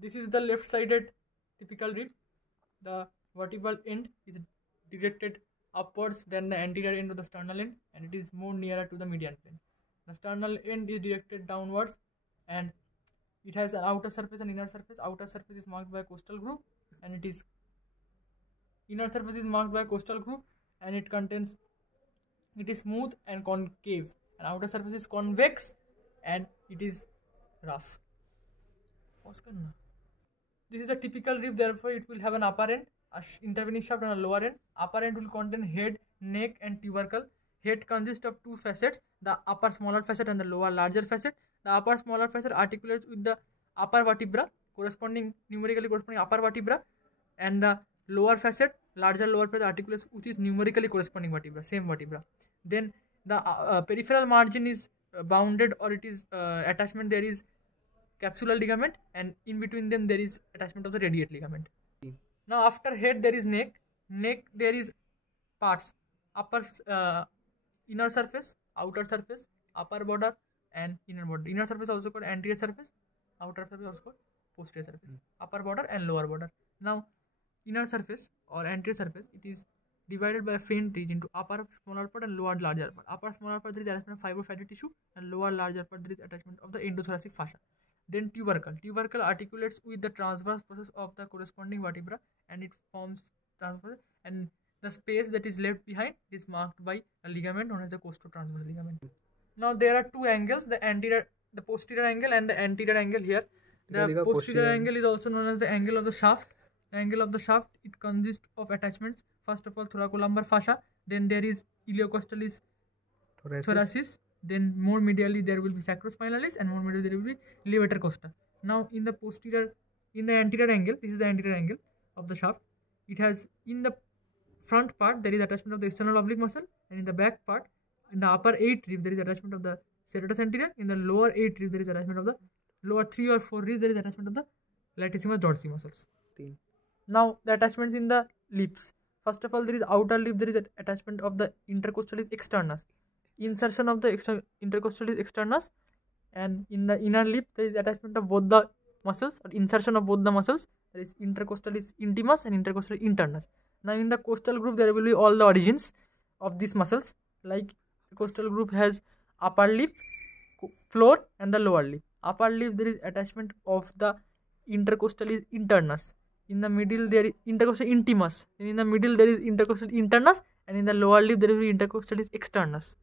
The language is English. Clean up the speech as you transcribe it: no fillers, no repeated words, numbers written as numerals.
This is the left-sided typical rib. The vertebral end is directed upwards than the anterior end of the sternal end, and it is more nearer to the median plane. The sternal end is directed downwards, and it has an outer surface and inner surface. Outer surface is marked by a costal groove, and it is inner surface is marked by a costal groove, and it is smooth and concave, and outer surface is convex and it is rough. This is a typical rib, therefore it will have an upper end, a intervening shaft, and a lower end. Upper end will contain head, neck, and tubercle. Head consists of two facets, the upper smaller facet and the lower larger facet. The upper smaller facet articulates with the upper vertebra, numerically corresponding upper vertebra, and the lower facet, larger lower facet, articulates with its numerically corresponding vertebra, same vertebra. Then the peripheral margin is bounded, or it is attachment. There is capsular ligament, and in between them there is attachment of the radiate ligament. Now after head there is neck. Neck there is parts: upper inner surface, outer surface, upper border, and inner border. Inner surface also called anterior surface, outer surface also called posterior surface. Upper border and lower border. Now inner surface or anterior surface, it is divided by a faint ridge into upper smaller part and lower larger part. Upper smaller part there is attachment of fibrofatty tissue, and lower larger part there is attachment of the endothoracic fascia. Then tubercle. Tubercle articulates with the transverse process of the corresponding vertebra, and it forms transverse, and the space that is left behind is marked by a ligament known as the costotransverse ligament. Now there are two angles, the posterior angle and the anterior angle here. The posterior angle is also known as the angle of the shaft. The angle of the shaft, it consists of attachments. First of all, thoracolumbar fascia, then there is iliocostalis thoracis. Then more medially there will be sacrospinalis, and more medially there will be levator costa. Now in the anterior angle, this is the anterior angle of the shaft. It has, in the front part there is attachment of the sternal oblique muscle, and in the back part, in the upper 8 ribs there is attachment of the serratus anterior. In the lower 8 ribs there is attachment of the lower 3 or 4 ribs there is attachment of the latissimus dorsi muscles. Now the attachments in the lips. First of all, there is outer lip, there is attachment of the intercostalis externus. Insertion of the intercostalis externus, and in the inner lip there is attachment of both the muscles, or insertion of both the muscles. There is intercostalis intimus and intercostalis internus. Now in the costal groove there will be all the origins of these muscles. Like the costal groove has upper lip, floor, and the lower lip. Upper lip there is attachment of the intercostalis internus. In the middle there is intercostal intimus. In the middle there is intercostal internus, and in the lower lip there will be intercostalis externus.